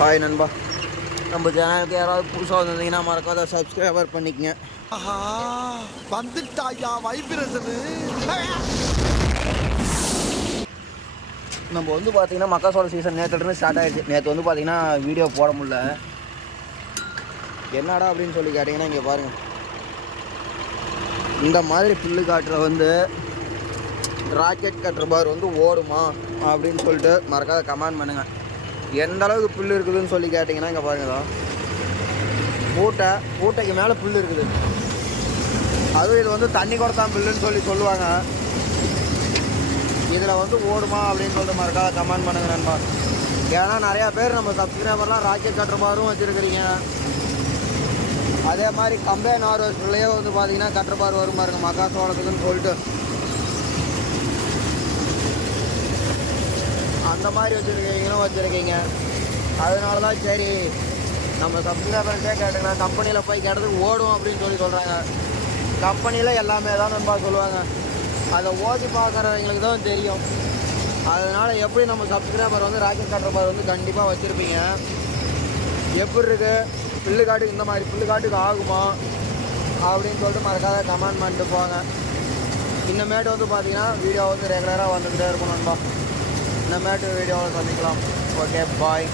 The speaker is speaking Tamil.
ஹாய் நண்பா, நம்ம சேனலுக்கு யாராவது புதுசாக வந்திருந்தீங்கன்னா மறக்காத சப்ஸ்கிரைபர் பண்ணிக்கங்க. வந்துட்டாயா வைப்ரேஷனு. நம்ம வந்து பார்த்தீங்கன்னா மக்காசோள சீசன் நேற்றுலேருந்து ஸ்டார்ட் ஆகிடுச்சு. நேற்று வந்து பார்த்தீங்கன்னா வீடியோ போட முடியல. என்னடா அப்படின்னு சொல்லி கேட்டிங்கன்னா இங்கே பாருங்கள், இந்த மாதிரி புல்லு காட்டுற வந்து ராக்கெட் கட்டுற பார் வந்து ஓடுமா அப்படின்னு சொல்லிட்டு மறக்காத கமெண்ட் பண்ணுங்கள். எந்த அளவுக்கு புல் இருக்குதுன்னு சொல்லி கேட்டிங்கன்னா இங்கே பாருங்க தான், பூட்டைக்கு மேலே புல் இருக்குது. அதுவும் இது வந்து தண்ணி கொடுத்தான் புல்லுன்னு சொல்லி சொல்லுவாங்க. இதில் வந்து ஓடுமா அப்படின்னு சொல்லிட்டு மறக்காத கமெண்ட் பண்ணுங்க நண்பா. ஏன்னா நிறையா பேர் நம்ம சப்ஸ்கிரைபர்லாம் ராக்கெட் கட்டுற பாரும் வச்சுருக்கிறீங்க. அதே மாதிரி கம்பைன் ஹார்வெஸ்டர்லேயே வந்து பார்த்தீங்கன்னா கட்டுற பார் வரும் பாருங்க மக்காசோளத்துக்குன்னு சொல்லிட்டு. அந்த மாதிரி வச்சுருக்கீங்க. அதனால தான் சரி நம்ம சப்ஸ்கிரைபர்கிட்டே கேட்டுங்கன்னா கம்பெனியில் போய் கேட்டதுக்கு ஓடும் அப்படின்னு சொல்லி சொல்கிறாங்க. கம்பெனியில் எல்லாமே தான் நண்பா சொல்லுவாங்க, அதை ஓட்டி பார்க்குறவங்களுக்கு தான் தெரியும். அதனால் எப்படி நம்ம சப்ஸ்கிரைபர் வந்து ராக்கெட் கட்டுற மாதிரி வந்து கண்டிப்பாக வச்சுருப்பீங்க. எப்படி இருக்குது புல்லுக்காட்டுக்கு, இந்த மாதிரி புல்லுக்காட்டுக்கு ஆகுமா அப்படின்னு சொல்லிட்டு மறக்காத கமெண்ட் பண்ணிட்டு போங்க. இன்னமேட்டு வந்து பார்த்தீங்கன்னா வீடியோ வந்து ரெகுலராக வந்துக்கிட்டே இருக்கும் நண்பா. இந்த மேட்டு வீடியோவில் சந்திக்கலாம். ஓகே, பாய்.